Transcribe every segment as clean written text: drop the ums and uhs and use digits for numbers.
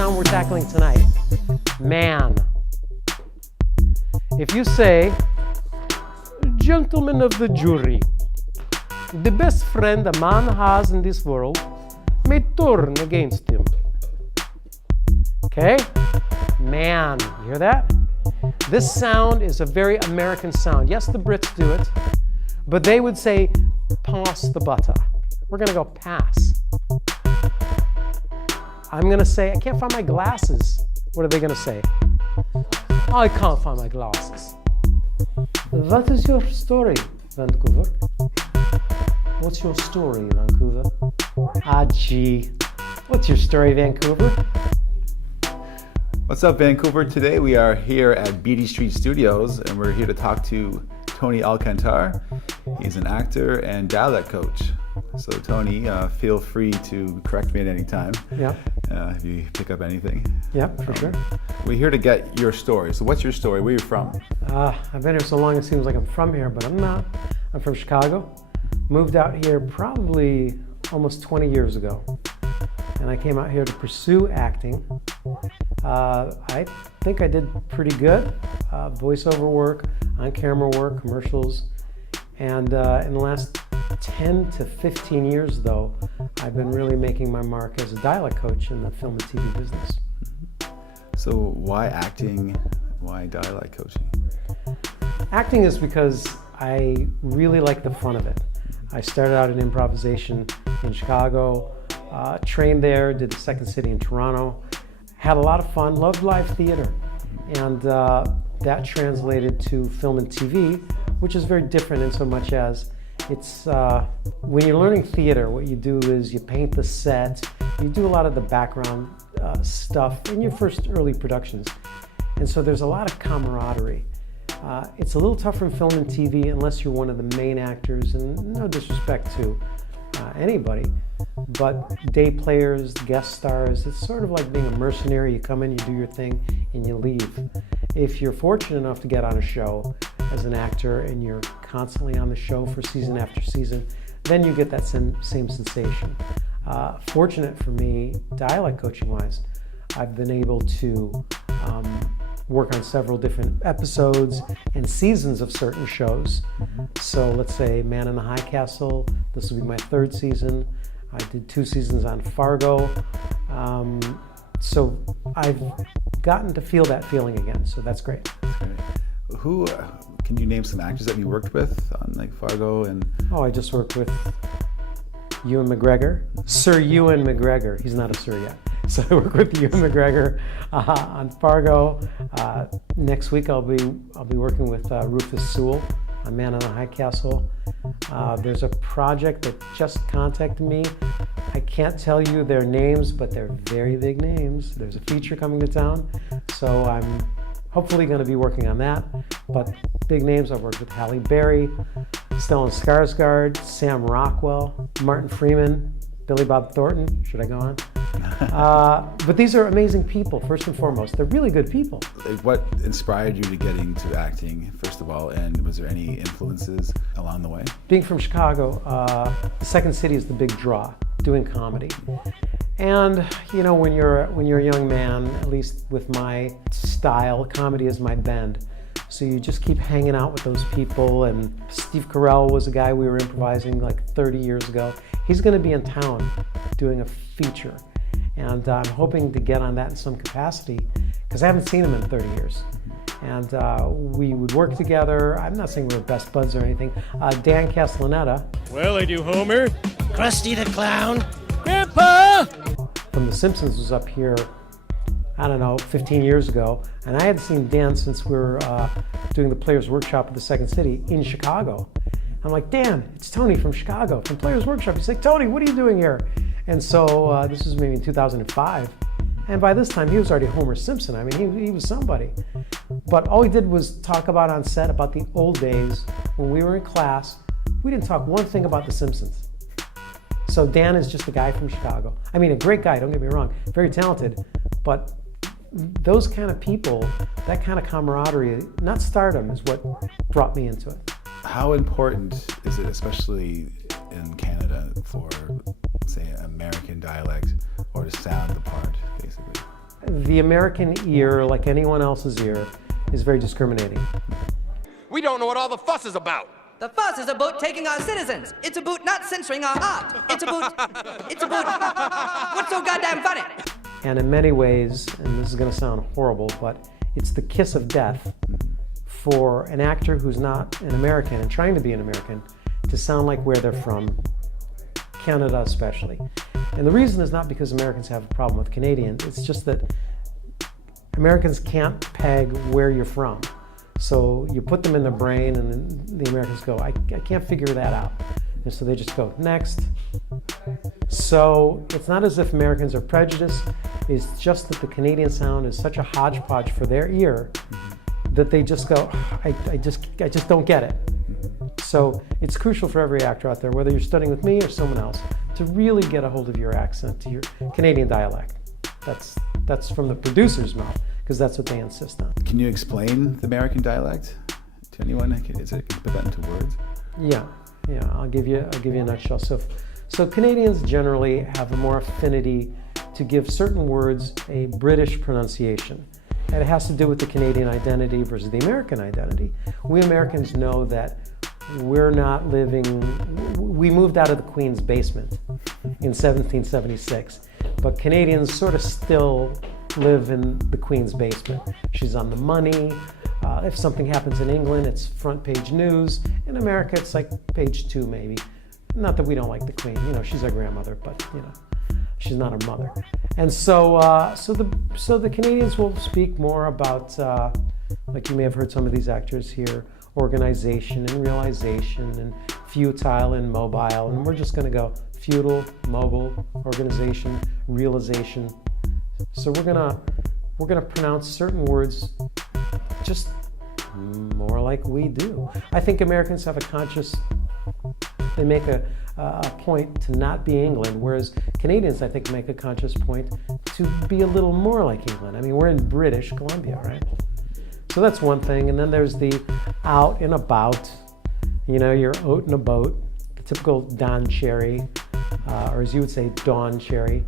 sound we're tackling tonight. Man. If you say, gentlemen of the jury, the best friend a man has in this world may turn against him. Okay? Man. You hear that? This sound is a very American sound. Yes, the Brits do it, but they would say, pass the butter. We're going to go pass. I'm going to say, I can't find my glasses. What are they going to say? I can't find my glasses. What is your story, Vancouver? What's your story, Vancouver? Ah, gee. What's your story, Vancouver? What's up, Vancouver? Today we are here at Beatty Street Studios, and we're here to talk to Tony Alcantar. He's an actor and dialect coach. So Tony, feel free to correct me at any time. Yeah. If you pick up anything. Yeah, for sure. We're here to get your story. So what's your story? Where are you from? I've been here so long it seems like I'm from here, but I'm not. I'm from Chicago. Moved out here probably almost 20 years ago. And I came out here to pursue acting. I think I did pretty good. Voiceover work, on-camera work, commercials. And in the last 10 to 15 years, though, I've been really making my mark as a dialect coach in the film and TV business. So why acting? Why dialect coaching? Acting is because I really like the fun of it. I started out in improvisation in Chicago, trained there, did the Second City in Toronto, had a lot of fun, loved live theater, and that translated to film and TV, which is very different in so much as it's, when you're learning theater, what you do is you paint the set, you do a lot of the background stuff in your first early productions, and so there's a lot of camaraderie. It's a little tougher in film and TV unless you're one of the main actors, and no disrespect to anybody, but day players, guest stars, it's sort of like being a mercenary. You come in, you do your thing, and you leave. If you're fortunate enough to get on a show as an actor and you're constantly on the show for season after season, then you get that same sensation. Fortunate for me, dialect coaching wise, I've been able to work on several different episodes and seasons of certain shows. So let's say Man in the High Castle, this will be my third season. I did 2 seasons on Fargo. So I've gotten to feel that feeling again, so that's great. That's great. Who, can you name some actors that you worked with on like Fargo and? Oh, I just worked with Ewan McGregor, Sir Ewan McGregor. He's not a sir yet. So I work with Ewan McGregor on Fargo. Next week I'll be working with Rufus Sewell on Man in the High Castle. There's a project that just contacted me. I can't tell you their names, but they're very big names. There's a feature coming to town, so I'm hopefully going to be working on that. But big names, I've worked with Halle Berry, Stellan Skarsgård, Sam Rockwell, Martin Freeman, Billy Bob Thornton. Should I go on? But these are amazing people, first and foremost. They're really good people. What inspired you to get into acting, first of all, and was there any influences along the way? Being from Chicago, the Second City is the big draw, doing comedy. And you know, when you're a young man, at least with my style, comedy is my bend. So you just keep hanging out with those people. And Steve Carell was a guy we were improvising like 30 years ago. He's going to be in town doing a feature. And I'm hoping to get on that in some capacity because I haven't seen him in 30 years. And we would work together. I'm not saying we were best buds or anything. Dan Castellaneta. Well, I do, Homer. Krusty the Clown. Grandpa! From The Simpsons was up here, I don't know, 15 years ago. And I hadn't seen Dan since we were doing the Players Workshop at the Second City in Chicago. I'm like, Dan, it's Tony from Chicago, from Players Workshop. He's like, Tony, what are you doing here? And so this was maybe in 2005. And by this time, he was already Homer Simpson. I mean, he was somebody. But all he did was talk about on set about the old days when we were in class. We didn't talk one thing about The Simpsons. So Dan is just a guy from Chicago. I mean, a great guy, don't get me wrong, very talented. But those kind of people, that kind of camaraderie, not stardom, is what brought me into it. How important is it, especially in Canada, for, say, American dialect, or to sound the part, basically? the American ear, like anyone else's ear, is very discriminating. We don't know what all the fuss is about. The fuss is about taking our citizens. It's about not censoring our art. It's about, what's so goddamn funny? And in many ways, and this is going to sound horrible, but it's the kiss of death for an actor who's not an American and trying to be an American to sound like where they're from, Canada especially. And the reason is not because Americans have a problem with Canadian, it's just that Americans can't peg where you're from. So you put them in the brain and then the Americans go, I can't figure that out. And so they just go, next. So it's not as if Americans are prejudiced, it's just that the Canadian sound is such a hodgepodge for their ear that they just go, I just don't get it. So it's crucial for every actor out there, whether you're studying with me or someone else, to really get a hold of your accent, to your Canadian dialect. That's from the producer's mouth, because that's what they insist on. Can you explain the American dialect to anyone? Can you put that into words? Yeah, I'll give you a nutshell. So Canadians generally have a more affinity to give certain words a British pronunciation. And it has to do with the Canadian identity versus the American identity. We Americans know that we're not living, we moved out of the Queen's basement in 1776, but Canadians sort of still live in the Queen's basement. She's on the money. If something happens in England, it's front page news. In America, it's like page 2 maybe. Not that we don't like the Queen, she's our grandmother, but she's not our mother. And so the Canadians will speak more about, like you may have heard some of these actors here, organization and realization and futile and mobile, and we're just going to go futile, mobile, organization, realization. So we're gonna pronounce certain words just more like we do. I think Americans have a conscious, they make a point to not be England, whereas Canadians, I think, make a conscious point to be a little more like England. I mean, we're in British Columbia, right? So that's one thing. And then there's the out and about. You're out and about, the typical Don Cherry, or as you would say, Dawn Cherry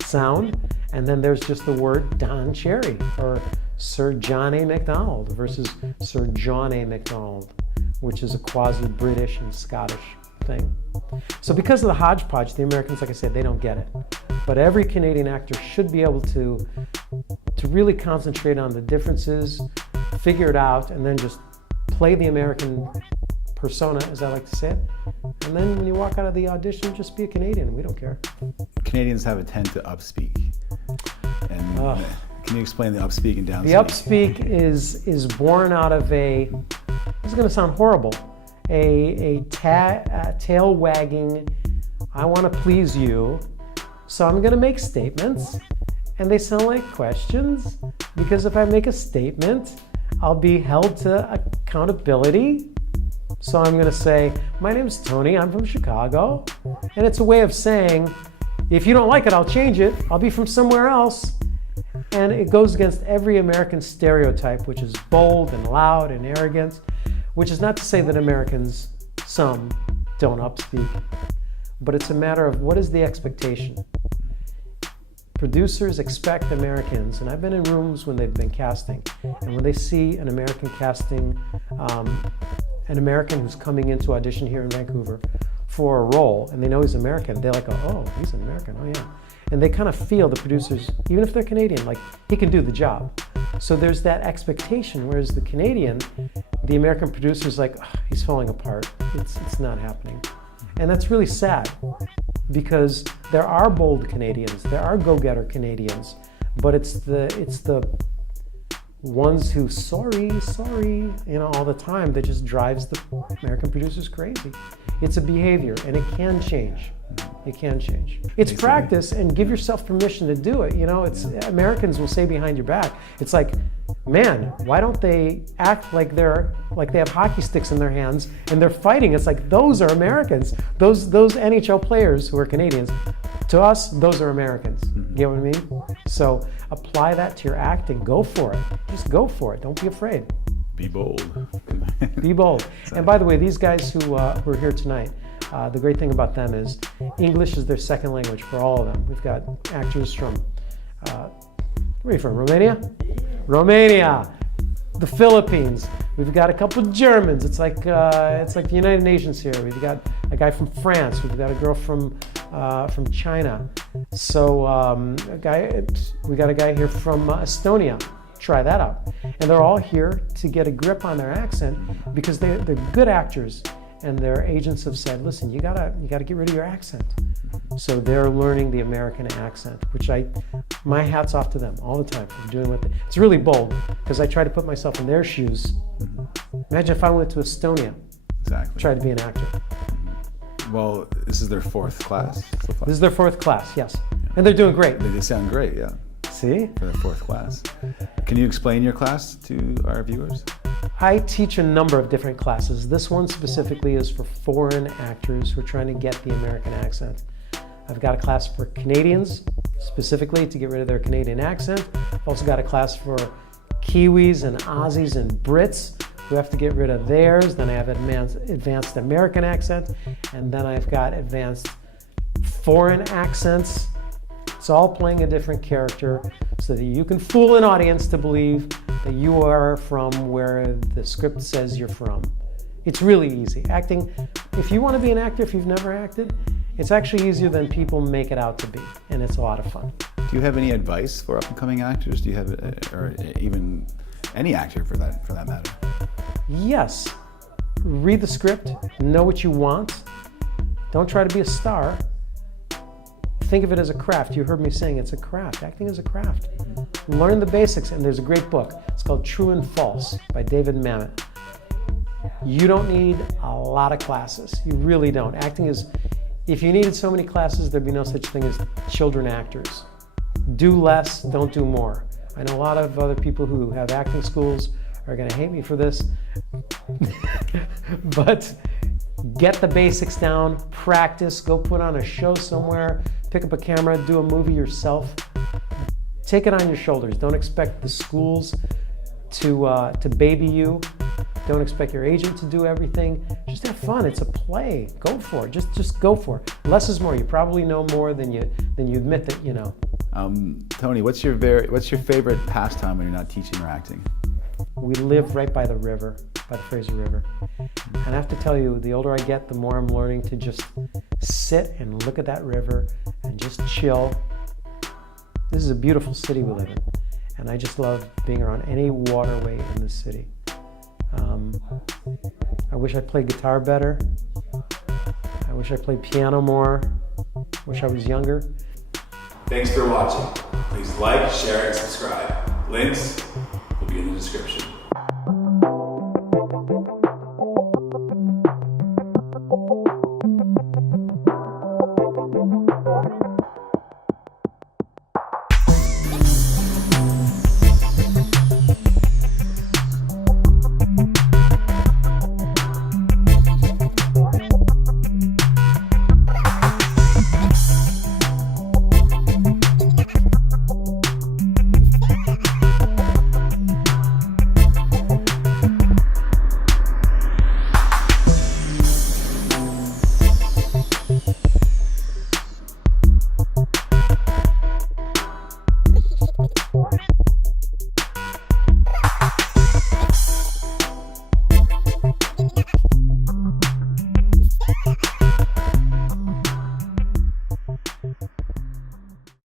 sound. And then there's just the word Don Cherry, or Sir John A. Macdonald versus Sir John A. Macdonald, which is a quasi-British and Scottish thing. So because of the hodgepodge, the Americans, like I said, they don't get it. But every Canadian actor should be able to really concentrate on the differences, figure it out, and then just play the American persona, as I like to say it. And then when you walk out of the audition, just be a Canadian. We don't care. Canadians have a tend to upspeak. And can you explain the upspeak and downspeak? The upspeak is born out of this is going to sound horrible, a tail wagging, I want to please you, so I'm going to make statements, and they sound like questions, because if I make a statement, I'll be held to accountability. So I'm going to say, my name's Tony, I'm from Chicago, and it's a way of saying, if you don't like it, I'll change it, I'll be from somewhere else. And it goes against every American stereotype, which is bold and loud and arrogant, which is not to say that Americans, some, don't upspeak, but it's a matter of what is the expectation. Producers expect Americans, and I've been in rooms when they've been casting, and when they see an American casting, an American who's coming into audition here in Vancouver for a role, and they know he's American, they're like, oh, he's an American, oh yeah. And they kind of feel, the producers, even if they're Canadian, like he can do the job. So there's that expectation, whereas the Canadian, the American producer's like, oh, he's falling apart, it's not happening. And that's really sad, because there are bold Canadians, there are go-getter Canadians, but it's the ones who, sorry, all the time, that just drives the American producers crazy. It's a behavior, and it can change. It can change. It's practice, and give yourself permission to do it. Americans will say behind your back, it's like, man, why don't they act like they have hockey sticks in their hands and they're fighting? It's like, those are Americans. Those NHL players who are Canadians, to us, those are Americans. Get what I mean? So apply that to your acting. Go for it. Just go for it. Don't be afraid. Be bold. Be bold. And by the way, these guys who are here tonight, the great thing about them is English is their second language for all of them. We've got actors from Where are you from, Romania? Romania. The Philippines. We've got a couple of Germans. It's like the United Nations here. We've got a guy from France. We've got a girl from China. So we got a guy here from Estonia. Try that out. And they're all here to get a grip on their accent because they're good actors, and their agents have said, listen, you gotta get rid of your accent. So they're learning the American accent, which my hat's off to them all the time for doing what it's really bold, because I try to put myself in their shoes. Imagine if I went to Estonia, Exactly. tried to be an actor. Well, this is their 4th class so far. This is their 4th class, yes. And they're doing great. They sound great, yeah, See? for their 4th class. Can you explain your class to our viewers? I teach a number of different classes. This one specifically is for foreign actors who are trying to get the American accent. I've got a class for Canadians, specifically to get rid of their Canadian accent. I've also got a class for Kiwis and Aussies and Brits who have to get rid of theirs. Then I have advanced American accent, and then I've got advanced foreign accents. It's all playing a different character so that you can fool an audience to believe that you are from where the script says you're from. It's really easy. Acting, if you want to be an actor, if you've never acted, it's actually easier than people make it out to be, and it's a lot of fun. Do you have any advice for up-and-coming actors? Do you have, or even any actor for that matter? Yes. Read the script, know what you want. Don't try to be a star. Think of it as a craft. You heard me saying it's a craft. Acting is a craft. Learn the basics, and there's a great book. It's called True and False by David Mamet. You don't need a lot of classes. You really don't. Acting is, if you needed so many classes, there'd be no such thing as children actors. Do less, don't do more. I know a lot of other people who have acting schools are going to hate me for this, but get the basics down, practice, go put on a show somewhere, pick up a camera, do a movie yourself. Take it on your shoulders. Don't expect the schools to baby you. Don't expect your agent to do everything. Just have fun. It's a play. Go for it. Just go for it. Less is more. You probably know more than you admit that you know. Tony, what's your favorite pastime when you're not teaching or acting? We live right by the river, by the Fraser River. And I have to tell you, the older I get, the more I'm learning to just sit and look at that river and just chill. This is a beautiful city we live in, and I just love being around any waterway in the city. I wish I played guitar better. I wish I played piano more. Wish I was younger. Thanks for watching. Please like, share, and subscribe. Links will be in the description.